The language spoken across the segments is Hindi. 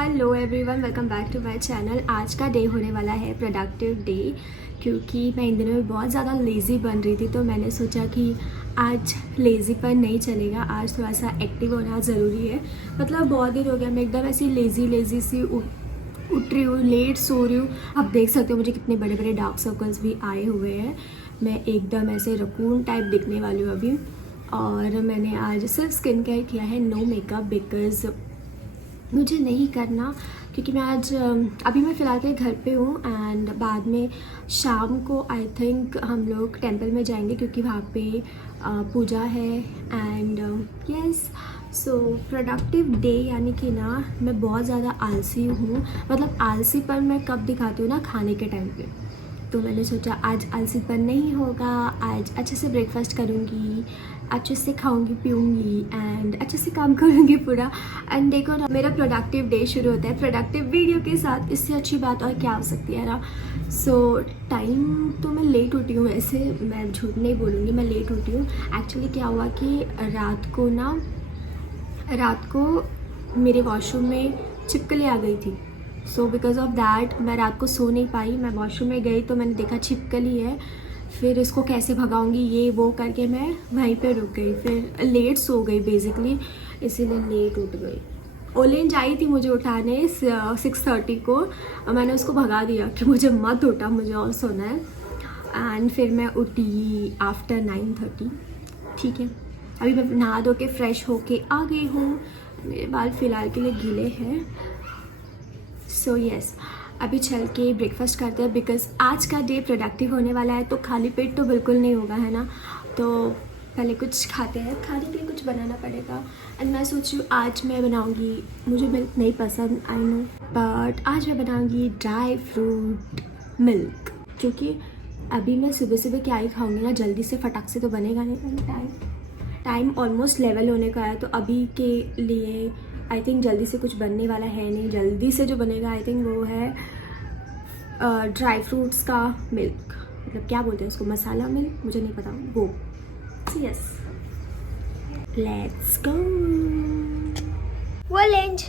Hello everyone, welcome back to my channel. आज का डे होने वाला है प्रोडक्टिव डे, क्योंकि मैं इन दिनों में बहुत ज़्यादा लेज़ी बन रही थी, तो मैंने सोचा कि आज लेज़ीपन नहीं चलेगा, आज थोड़ा सा एक्टिव होना ज़रूरी है। मतलब बहुत दिन हो गया मैं एकदम ऐसी लेज़ी सी उठ रही हूँ, लेट सो रही हूँ। आप देख सकते हो मुझे कितने बड़े बड़े डार्क सर्कल्स भी आए हुए हैं। मैं एकदम ऐसे रकून टाइप दिखने वाली हूँ अभी। और मैंने आज सिर्फ स्किन केयर किया है, नो मेकअप, बिकॉज़ मुझे नहीं करना, क्योंकि मैं आज अभी मैं फ़िलहाल के घर पे हूँ एंड बाद में शाम को आई थिंक हम लोग टेंपल में जाएंगे, क्योंकि वहाँ पे पूजा है। And yes, so productive day यानी कि ना मैं बहुत ज़्यादा आलसी हूँ। मतलब आलसीपन मैं कब दिखाती हूँ ना, खाने के टाइम पे। तो मैंने सोचा आज आलसीपन नहीं होगा, आज अच्छे से ब्रेकफास्ट करूँगी, अच्छे से खाऊंगी पीऊँगी एंड अच्छे से काम करूँगी पूरा। एंड देखो ना, मेरा प्रोडक्टिव डे शुरू होता है प्रोडक्टिव वीडियो के साथ। इससे अच्छी बात और क्या हो सकती है ना। सो टाइम तो मैं लेट उठी हूँ, वैसे मैं झूठ नहीं बोलूँगी, मैं लेट उठी हूँ। एक्चुअली क्या हुआ कि रात को मेरे वॉशरूम में छिपकली आ गई थी। सो बिकॉज ऑफ दैट मैं रात को सो नहीं पाई। मैं वॉशरूम में गई तो मैंने देखा छिपकली है, फिर इसको कैसे भगाऊंगी ये वो करके मैं वहीं पे रुक गई, फिर लेट सो गई बेसिकली, इसीलिए लेट उठ गई। ओलेंज आई थी मुझे उठाने 6:30 को, और मैंने उसको भगा दिया कि मुझे मत उठा, मुझे और सोना है। एंड फिर मैं उठी आफ्टर 9:30। ठीक है, अभी मैं नहा धो के फ्रेश होके आ गई हूँ। मेरे बाल फ़िलहाल के लिए गीले हैं। सो यस, अभी चल के ब्रेकफास्ट करते हैं, बिकॉज़ आज का डे प्रोडक्टिव होने वाला है। तो खाली पेट तो बिल्कुल नहीं होगा, है ना। तो पहले कुछ खाते हैं, खाने के लिए कुछ बनाना पड़ेगा। एंड मैं सोच रही हूँ आज मैं बनाऊँगी, मुझे मिल्क नहीं पसंद आई नो, बट आज मैं बनाऊँगी ड्राई फ्रूट मिल्क, क्योंकि अभी मैं सुबह सुबह क्या ही खाऊँगी ना, जल्दी से फटाक से तो बनेगा नहीं। टाइम ऑलमोस्ट लेवल होने का है, तो अभी के लिए आई थिंक जल्दी से कुछ बनने वाला है नहीं। जल्दी से जो बनेगा आई थिंक वो है ड्राई फ्रूट्स का मिल्क, मतलब क्या बोलते हैं उसको, मसाला मिल्क, मुझे नहीं पता वो। Yes, let's go. ओलेंज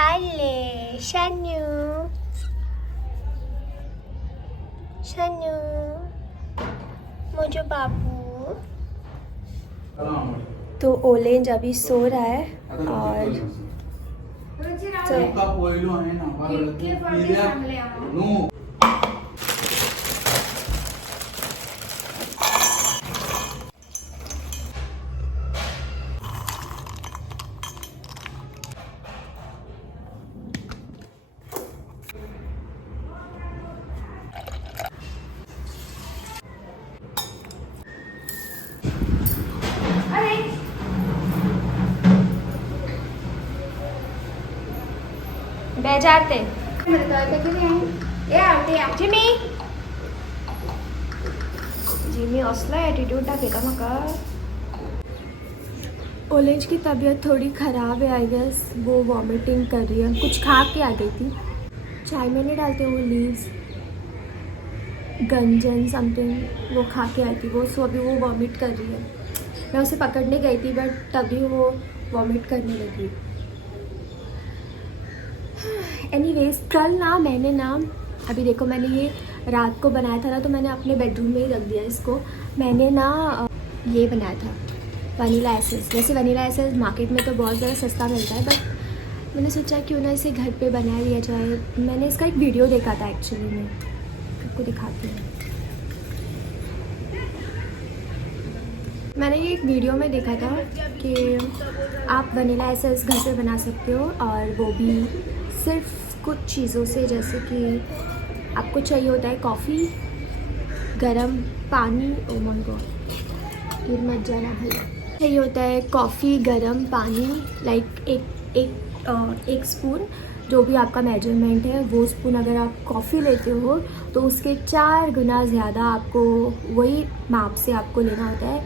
आले शनु मोजो बाबू। तो ओलेंज अभी सो रहा है और जाते जिमी असला एटीट्यूड दाखवेगा म्हाका। ओलेंज की तबीयत थोड़ी ख़राब है आई गेस, वो वॉमिटिंग कर रही है, कुछ खा के आ गई थी। चाय में नहीं डालते वो लीव्स, गंजन समथिंग, वो खा के आई थी वो। सो अभी वो वॉमिट कर रही है। मैं उसे पकड़ने गई थी बट तभी वो वॉमिट करने लगी। एनीवेज, कल ना मैंने ना, अभी देखो मैंने ये रात को बनाया था ना, तो मैंने अपने बेडरूम में ही रख दिया इसको। मैंने ना ये बनाया था वनीला एसेंस। वैसे वनीला एसेंस मार्केट में तो बहुत ज़्यादा सस्ता मिलता है, बट मैंने सोचा क्यों ना इसे घर पे बना लिया जाए। मैंने इसका एक वीडियो देखा था एक्चुअली, में आपको दिखाती हूँ। मैंने ये एक वीडियो में देखा था कि आप वनीला एसेंस घर पे बना सकते हो, और वो भी सिर्फ कुछ चीज़ों से, जैसे कि आपको चाहिए होता है कॉफ़ी, गरम पानी, ओ माय गॉड ये मत जाना है, चाहिए होता है कॉफ़ी, गरम पानी, लाइक एक स्पून, जो भी आपका मेजरमेंट है वो स्पून। अगर आप कॉफ़ी लेते हो तो उसके 4 गुना ज़्यादा आपको वही माप से आपको लेना होता है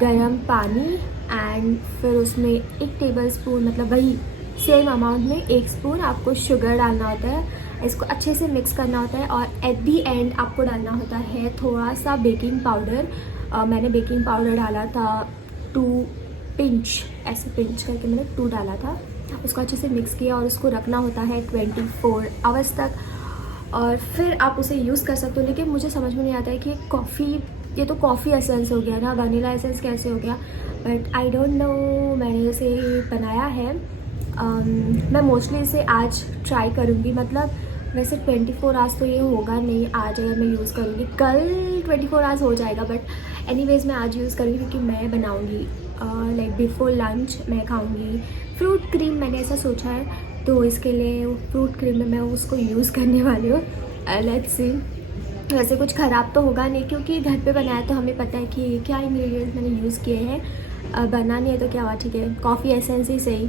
गरम पानी। एंड फिर उसमें 1 टेबलस्पून, मतलब वही सेम अमाउंट में 1 स्पून आपको शुगर डालना होता है। इसको अच्छे से मिक्स करना होता है, और एट दी एंड आपको डालना होता है थोड़ा सा बेकिंग पाउडर। मैंने बेकिंग पाउडर डाला था 2 ऐसे पिंच करके मैंने 2 डाला था। उसको अच्छे से मिक्स किया और उसको रखना होता है 24 आवर्स तक, और फिर आप उसे यूज़ कर सकते हो। लेकिन मुझे समझ में नहीं आता है कि ये तो कॉफ़ी एसेंस हो गया ना, वनीला एसेंस कैसे हो गया, बट आई डोंट नो। मैंने इसे बनाया है। मैं मोस्टली इसे आज ट्राई करूँगी, मतलब वैसे 24 आवर्स तो ये होगा नहीं आज अगर मैं यूज़ करूँगी, कल 24 आवर्स हो जाएगा, बट एनीवेज़ मैं आज यूज़ करूँगी क्योंकि मैं बनाऊँगी लाइक बिफोर लंच मैं खाऊँगी फ्रूट क्रीम। मैंने ऐसा सोचा है, तो इसके लिए फ्रूट क्रीम में मैं उसको यूज़ करने वाली हूँ। Let's see. वैसे कुछ ख़राब तो होगा नहीं क्योंकि घर पे बनाया तो हमें पता है कि क्या इंग्रेडिएंट्स मैंने यूज़ किए हैं। बना नहीं है तो क्या हुआ, ठीक है, कॉफ़ी एसेंस ही सही।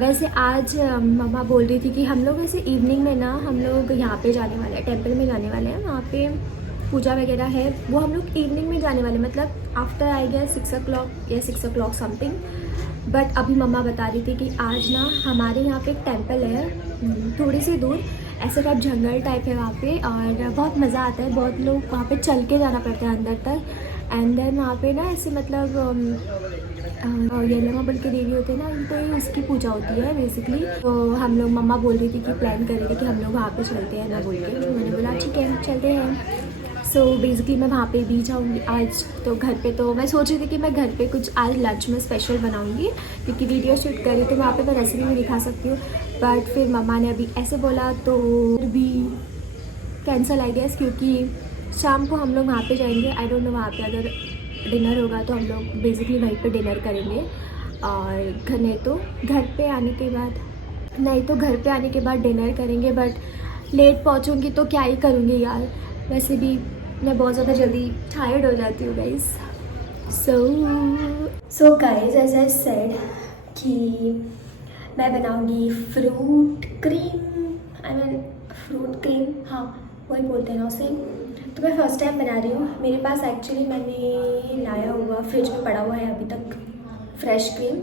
वैसे आज मम्मा बोल रही थी कि हम लोग वैसे इवनिंग में ना हम लोग यहाँ पे जाने वाले हैं, टेंपल में जाने वाले हैं, वहाँ पे पूजा वगैरह है, वो हम लोग इवनिंग में जाने वाले, मतलब आफ्टर आई गेस 6 o'clock या 6 o'clock समथिंग। बट अभी मम्मा बता रही थी कि आज ना हमारे यहाँ पे एक टेंपल है थोड़ी सी दूर, ऐसे टाइप जंगल टाइप है वहाँ पे, और बहुत मज़ा आता है। बहुत लोग वहाँ पे चल के जाना पड़ता है अंदर तक, एंड देन वहाँ पे ना ऐसे मतलब येलो बोल के देवी होते हैं ना, तो ये उसकी पूजा होती है बेसिकली। तो हम लोग मम्मा बोल रही थी कि प्लान कर रही थी कि हम लोग वहाँ पे चलते हैं ना बोल के, तो मैंने बोला ठीक है चलते हैं। सो बेसिकली मैं वहाँ पे भी जाऊँगी आज। तो घर पे तो मैं सोच रही थी कि मैं घर पे कुछ आज लंच में स्पेशल बनाऊँगी क्योंकि वीडियो शूट करी तो वहाँ पे मैं रेसिपी भी दिखा सकती हूँ, बट फिर मम्मा ने अभी ऐसे बोला तो भी कैंसिल आई गेस, क्योंकि शाम को हम लोग वहाँ पे जाएंगे। आई डोंट नो वहाँ पे अगर डिनर होगा तो हम लोग बेसिकली वहीं पे डिनर करेंगे, और घर पे आने के बाद डिनर करेंगे। बट लेट पहुँचूँगी तो क्या ही करूँगी यार, वैसे भी मैं बहुत ज़्यादा जल्दी टायर्ड हो जाती हूँ guys. So guys, as I said कि मैं बनाऊँगी फ्रूट क्रीम, हाँ वही बोलते हैं ना उसे। तो मैं फ़र्स्ट टाइम बना रही हूँ। मेरे पास एक्चुअली मैंने लाया हुआ फ्रिज में पड़ा हुआ है अभी तक फ्रेश क्रीम,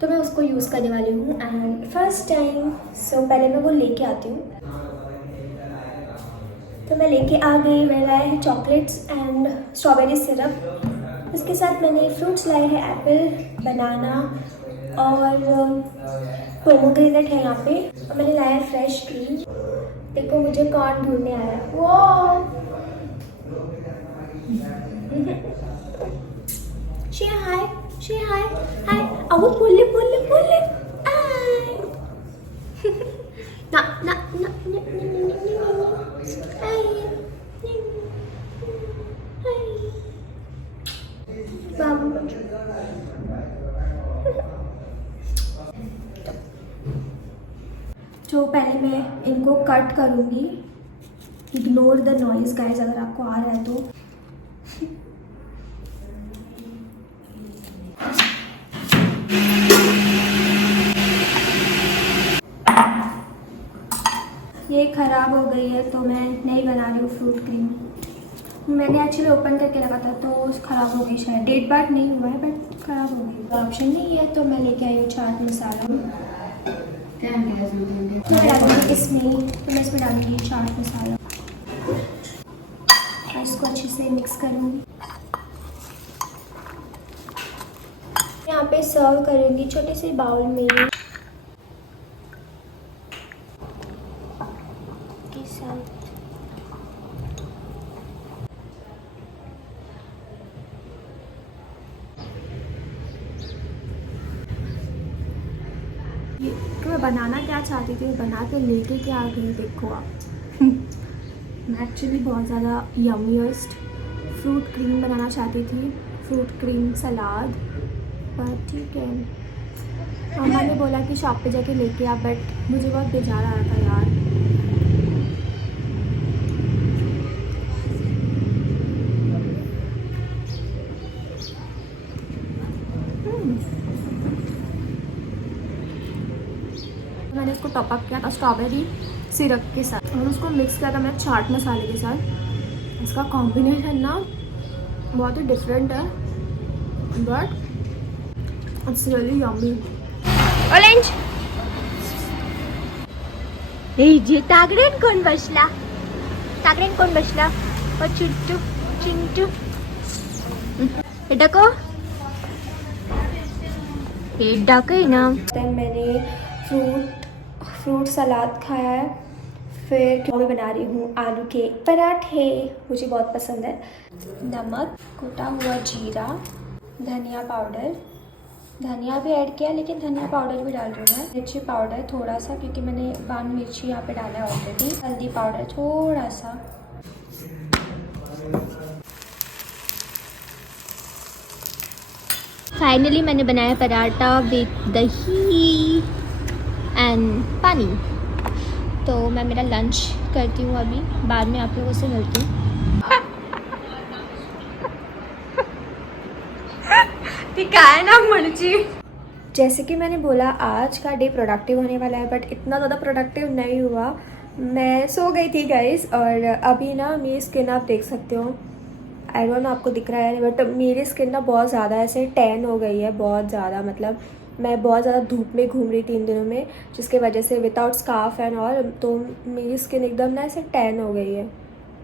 तो मैं उसको यूज़ करने वाली हूँ एंड फर्स्ट टाइम। सो पहले मैं वो लेके आती हूँ। तो मैं लेके आ गई। मैं लाया है चॉकलेट्स एंड स्ट्रॉबेरी सिरप। इसके साथ मैंने फ्रूट्स लाए हैं, एप्पल, बनाना और पोमोग्रेनेट है यहाँ पे। और मैंने लाया है फ्रेश क्रीम। देखो मुझे कौन ढूंढने आया है, वो Say hi. आओ बोले आई। ना बाबू तो पहले मैं इनको कट करूँगी। इग्नोर द नॉइज़ गाइस अगर आपको आ रहा है तो। ये ख़राब हो गई है तो मैं नहीं बना रही हूँ फ्रूट क्रीम। मैंने एक्चुअली ओपन करके लगा था तो ख़राब हो गई, शायद डेट बाट नहीं हुआ है बट ख़राब हो गई। ऑप्शन नहीं है तो मैं लेके आई हूँ चाट मसाला। मैं डालूँगी इसमें, तो मैं इसमें डालूँगी चाट मसाला और इसको अच्छे से मिक्स करूँगी। यहाँ पे सर्व करूँगी छोटे से बाउल में के साथ। तो मैं बनाना क्या चाहती थी, बना के लेके क्या आ गई देखो आप। मैं एक्चुअली बहुत ज़्यादा यम्मीएस्ट फ्रूट क्रीम बनाना चाहती थी, फ्रूट क्रीम सलाद, पर ठीक है मम्मा ने बोला कि शॉप पे जाके लेके आ, बट मुझे बहुत बेजार आ रहा था यार। मैंने इसको टॉप अप किया था स्ट्रॉबेरी सिरप के साथ और उसको मिक्स किया था मैं चाट मसाले के साथ। इसका कॉम्बिनेशन ना बहुत ही डिफरेंट है but it's really yummy. Orange ए जे तागरेन कोण बसला ओ चिंटू चिंटू এটা को पेट ढक है ना। देन मैंने फ्रूट सलाद खाया है। फिर मैं बना रही हूँ आलू के पराठे, मुझे बहुत पसंद है। नमक, कुटा हुआ जीरा, धनिया पाउडर, धनिया भी ऐड किया लेकिन धनिया पाउडर भी डाल रही हूँ मैं। मिर्ची पाउडर थोड़ा सा क्योंकि मैंने बान मिर्ची यहाँ पे डाला है ऑलरेडी। हल्दी पाउडर थोड़ा सा। फाइनली मैंने बनाया पराठा विद दही एंड पानी। तो मैं मेरा लंच करती हूँ अभी, बाद में आप लोगों से मिलती हूँ। ठीक है ना मिर्ची। जैसे कि मैंने बोला आज का डे प्रोडक्टिव होने वाला है, बट इतना ज़्यादा प्रोडक्टिव नहीं हुआ। मैं सो गई थी गाइस, और अभी ना मेरी स्किन आप देख सकते हो, आई डोंट नो आपको दिख रहा है, बट मेरी स्किन ना बहुत ज़्यादा ऐसे टैन हो गई है, बहुत ज़्यादा। मतलब मैं बहुत ज़्यादा धूप में घूम रही थी इन दिनों में, जिसके वजह से विदाउट स्कार्फ एंड ऑल, तो मेरी स्किन एकदम ना ऐसे टैन हो गई है।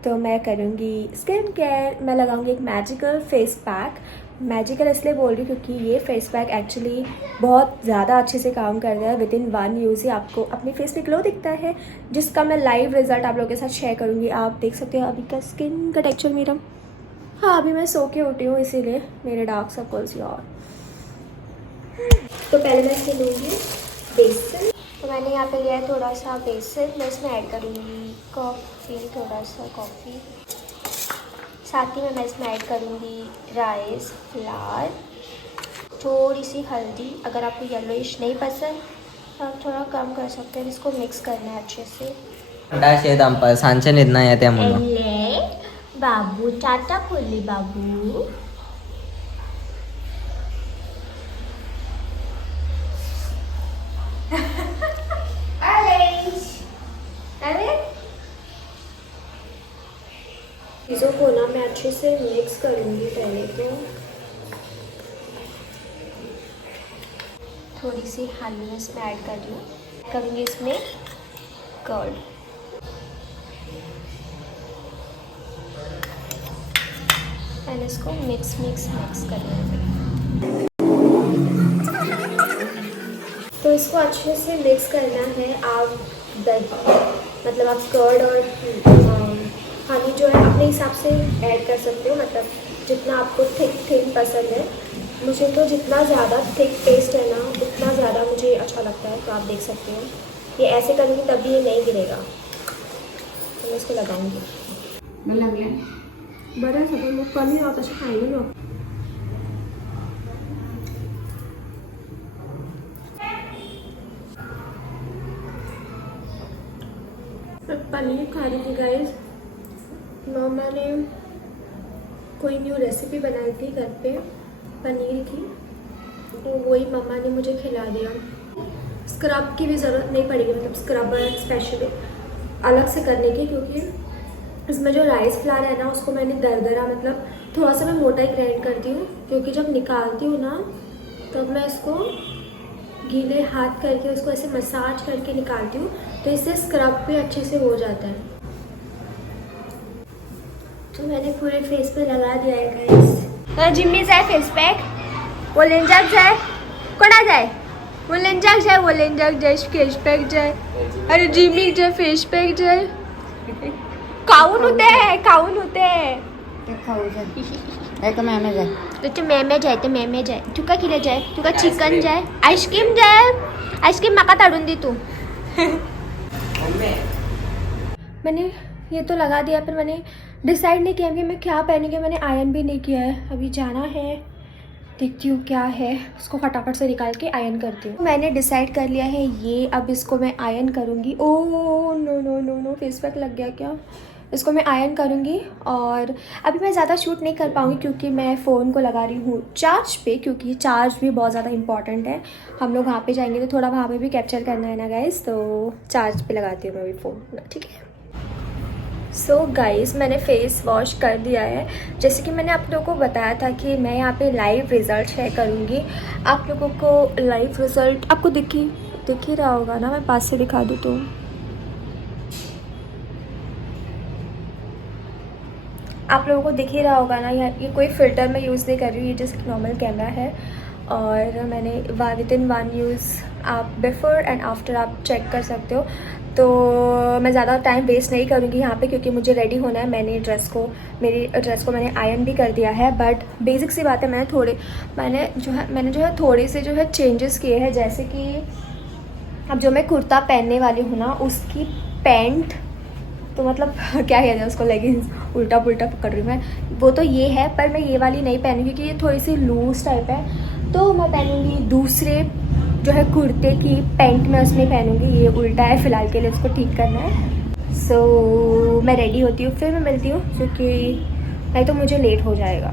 तो मैं करूँगी स्किन केयर, मैं लगाऊंगी एक मैजिकल फेस पैक। मैजिकल इसलिए बोल रही हूँ क्योंकि ये फेस पैक एक्चुअली बहुत ज़्यादा अच्छे से काम कर रहा है। विद इन 1 यूज़ ही आपको अपने फेस पे ग्लो दिखता है, जिसका मैं लाइव रिजल्ट आप लोगों के साथ शेयर करूँगी। आप देख सकते हो अभी का स्किन का टेक्सचर मेरा। हाँ, अभी मैं सो के उठी हूँ इसीलिए मेरे डार्क सर्कल्स और। तो पहले मैं इसमें लूँगी बेसन। तो मैंने यहाँ पे लिया है थोड़ा सा बेसन, मैं इसमें ऐड करूँगी कॉफ़ी, थोड़ा सा कॉफ़ी। साथ ही में मैं इसमें ऐड करूँगी राइस फ्लावर, थोड़ी सी हल्दी। अगर आपको येलोइश नहीं पसंद तो आप थोड़ा कम कर सकते हैं। इसको मिक्स करना है अच्छे से। सांचे निदना है त्यामुळं बाबू टाटा खोली बाबू। चीज़ों को ना मैं अच्छे से मिक्स करूँगी। पहले तो थोड़ी सी हनी इसमें ऐड कर रही हूँ। करूँगी इसमें कर्ड। एंड इसको मिक्स करेंगे। तो इसको अच्छे से मिक्स करना है। आप दही मतलब आप कर्ड और हनी जो है अपने हिसाब से ऐड कर सकते हो, मतलब जितना आपको थिक पसंद है। मुझे तो जितना ज़्यादा थिक टेस्ट है ना उतना ज़्यादा मुझे अच्छा लगता है। तो आप देख सकते हो ये ऐसे करूँगी तभी ये नहीं गिरेगा। तो मैं इसको लगाऊंगी। बड़ा सब मग कमी होता है खाएंगे लोग। पनीर खा रही थी गाइस। मामा ने कोई न्यू रेसिपी बनाई थी घर पे पनीर की, तो वही मामा ने मुझे खिला दिया। स्क्रब की भी ज़रूरत नहीं पड़ेगी, मतलब स्क्रबर स्पेशली अलग से करने की, क्योंकि इसमें जो राइस फ्लावर है ना उसको मैंने दरदरा मतलब थोड़ा सा मैं मोटा ही ग्राइंड करती हूँ, क्योंकि जब निकालती हूँ ना तब मैं इसको गीले हाथ करके उसको ऐसे मसाज करके निकालती हूँ, तो इससे स्क्रब भी अच्छे से हो जाता है। तो मैंने पूरे फेस पे लगा दिया है गाइस। जिम्मी जाए फेस पैक, वो लेंजाक जाए, कोणा जाए, वो लेंजाक जाए, वो लेंजाक जाए, फेस पैक जाए, अरे जिम्मी जाए फेस पैक जाए। खाऊन होते तो मैमे जाए, तो मैमे जाए, तुका किला जाए, तुका चिकन जाए, आईस्क्रीम जाए, आईस्क्रीम माका ताड़ून दी तू। मैंने ये तो लगा दिया, पर मैंने डिसाइड नहीं किया कि मैं क्या पहनूंगी। मैंने आयरन भी नहीं किया है, अभी जाना है, देखती हूँ क्या है, उसको फटाफट से निकाल के आयरन करती हूँ। मैंने डिसाइड कर लिया है ये, अब इसको मैं आयरन करूँगी। ओह नो, फेस पैक लग गया क्या। इसको मैं आयरन करूँगी, और अभी मैं ज़्यादा शूट नहीं कर पाऊँगी क्योंकि मैं फ़ोन को लगा रही हूँ चार्ज पे, क्योंकि चार्ज भी बहुत ज़्यादा इंपॉर्टेंट है। हम लोग वहाँ पे जाएंगे तो थोड़ा वहाँ पे भी कैप्चर करना है ना गाइस, तो चार्ज पे लगाती हूँ मैं अभी फ़ोन, ठीक है। सो गाइस मैंने फ़ेस वॉश कर दिया है। जैसे कि मैंने आप लोगों को बताया था कि मैं यहाँ पे लाइव रिज़ल्ट शेयर करूँगी। आप लोगों को लाइव रिज़ल्ट आपको दिख ही रहा होगा ना, मैं पास से दिखा दूँ तो आप लोगों को दिख ही रहा होगा ना। ये कोई फ़िल्टर मैं यूज़ नहीं कर रही हूँ, ये जस्ट नॉर्मल कैमरा है। और मैंने विद इन 1 यूज़ आप बिफ़ोर एंड आफ्टर आप चेक कर सकते हो। तो मैं ज़्यादा टाइम वेस्ट नहीं करूँगी यहाँ पे, क्योंकि मुझे रेडी होना है। मेरी ड्रेस को मैंने आयरन भी कर दिया है। बट बेसिक सी बात है, मैंने जो है थोड़े से जो है चेंजेस किए हैं। जैसे कि अब जो मैं कुर्ता पहनने वाली हूँ ना, उसकी पैंट तो मतलब क्या कहते हैं उसको, लेगिंग्स, उल्टा पुल्टा पकड़ रही हूँ मैं। वो तो ये है, पर मैं ये वाली नहीं पहनूँगी क्योंकि ये थोड़ी सी लूज टाइप है। तो मैं पहनूँगी दूसरे जो है कुर्ते की पैंट मैं उसमें पहनूँगी। ये उल्टा है, फ़िलहाल के लिए उसको ठीक करना है। सो मैं रेडी होती हूँ, फिर मैं मिलती हूँ, क्योंकि नहीं तो मुझे लेट हो जाएगा।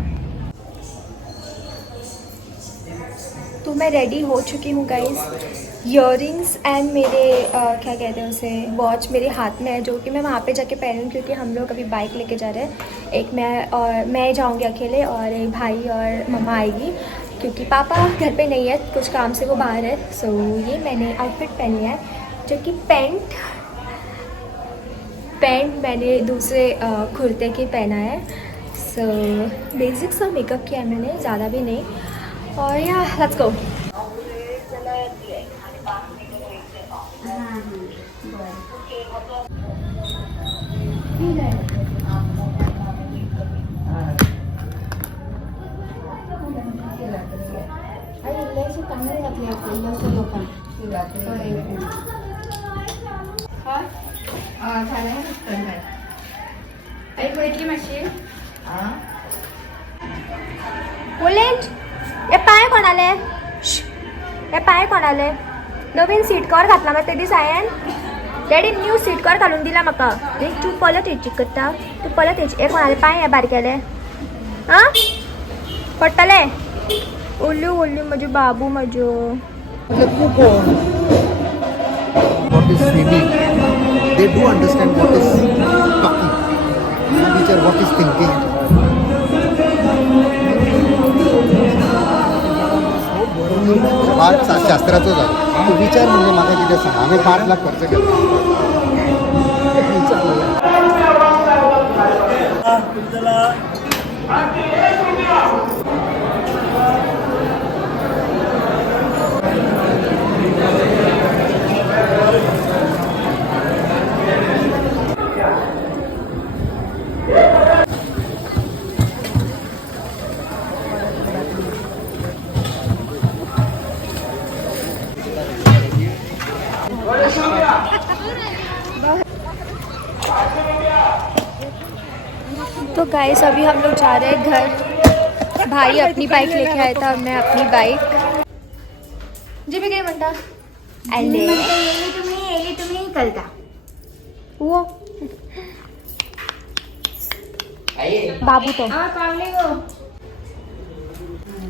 तो मैं रेडी हो चुकी हूँ गाइस। ईयरिंग्स एंड मेरे क्या कहते हैं उसे, वॉच मेरे हाथ में है, जो कि मैं वहाँ पे जाके पहनूँ, क्योंकि हम लोग अभी बाइक लेके जा रहे हैं। एक मैं जाऊँगी अकेले, और एक भाई और मम्मा आएगी, क्योंकि पापा घर पे नहीं है, कुछ काम से वो बाहर है। सो ये मैंने आउटफिट पहनी है, जो कि पैंट मैंने दूसरे कुर्ते की पहना है। सो बेसिक सा मेकअप किया है मैंने, ज़्यादा भी नहीं। और या लेट्स गो। हे पांय कोणाले? हे पांय कोणाले? नवीन सीट कवर घातला मग ते दीस हांवें डॅडी न्यू सीट कवर घालून दिला म्हाका. तूं परत हेची करता, तूं परत हेची. हे कोणाले पांय हे बारकेले? आं पडटले? ओल्ल्यो ओल्ल्यो म्हजो बाबू म्हजो. What is swimming? They do understand what is talking. Teacher, what is thinking? पाठ शास्त्राचो जालो. तूं विचार म्हणजे म्हाका कितें सांग. हांवें 5 लाख खर्च केलो. तो गाइस अभी हम लोग जा रहे हैं घर। भाई अपनी बाइक लेके आया था, मैं अपनी बाइक। जी भी गई म्हणता तुम्ही कळता वो बाबू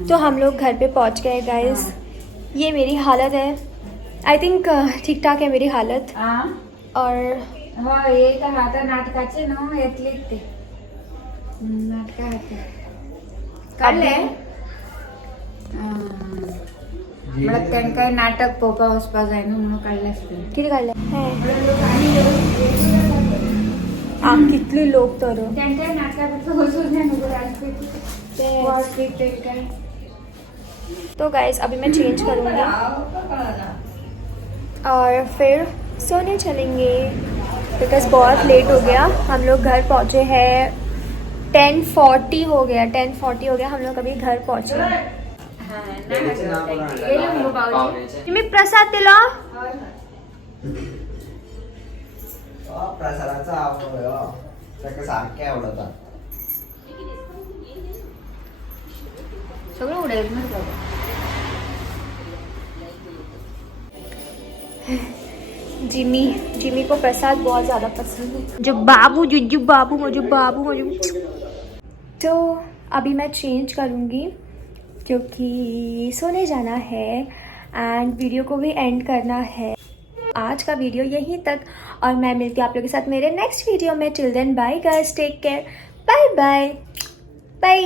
तो हम लोग घर पे पहुंच गए गाइस। ये मेरी हालत है, आई थिंक ठीक ठाक है मेरी हालत। और नाटकाचे न्हू येतलीच ते नाटका काढले म्हणत तांकां नाटक पळोवपाक वचपाक जाय न्हू म्हणून काडलें आसतलें. किती काढलं कितले लोक तर तांकां नाटका भितर वचूंक जाय न्हू राजपेट. तो गाइस अभी मैं चेंज करूँगी और फिर सोने चलेंगे, बिकॉज बहुत लेट हो गया। हम लोग घर पहुँचे हैं 10:40 हो गया, 10:40 हो गया, हम लोग अभी घर पहुँचे। तुम्ही प्रसाद दिला? प्रसादाचा आवडतो त्याका सारखे आवडतात. सगळं उडायच ना जिमी को प्रसाद बहुत ज़्यादा पसंद है। जो बाबू जुजू बाबू मुझे बाबू मुझे। तो अभी मैं चेंज करूँगी क्योंकि सोने जाना है एंड वीडियो को भी एंड करना है। आज का वीडियो यहीं तक, और मैं मिलती हूँ आप लोगों के साथ मेरे नेक्स्ट वीडियो में। Till then bye guys, take care, bye bye bye.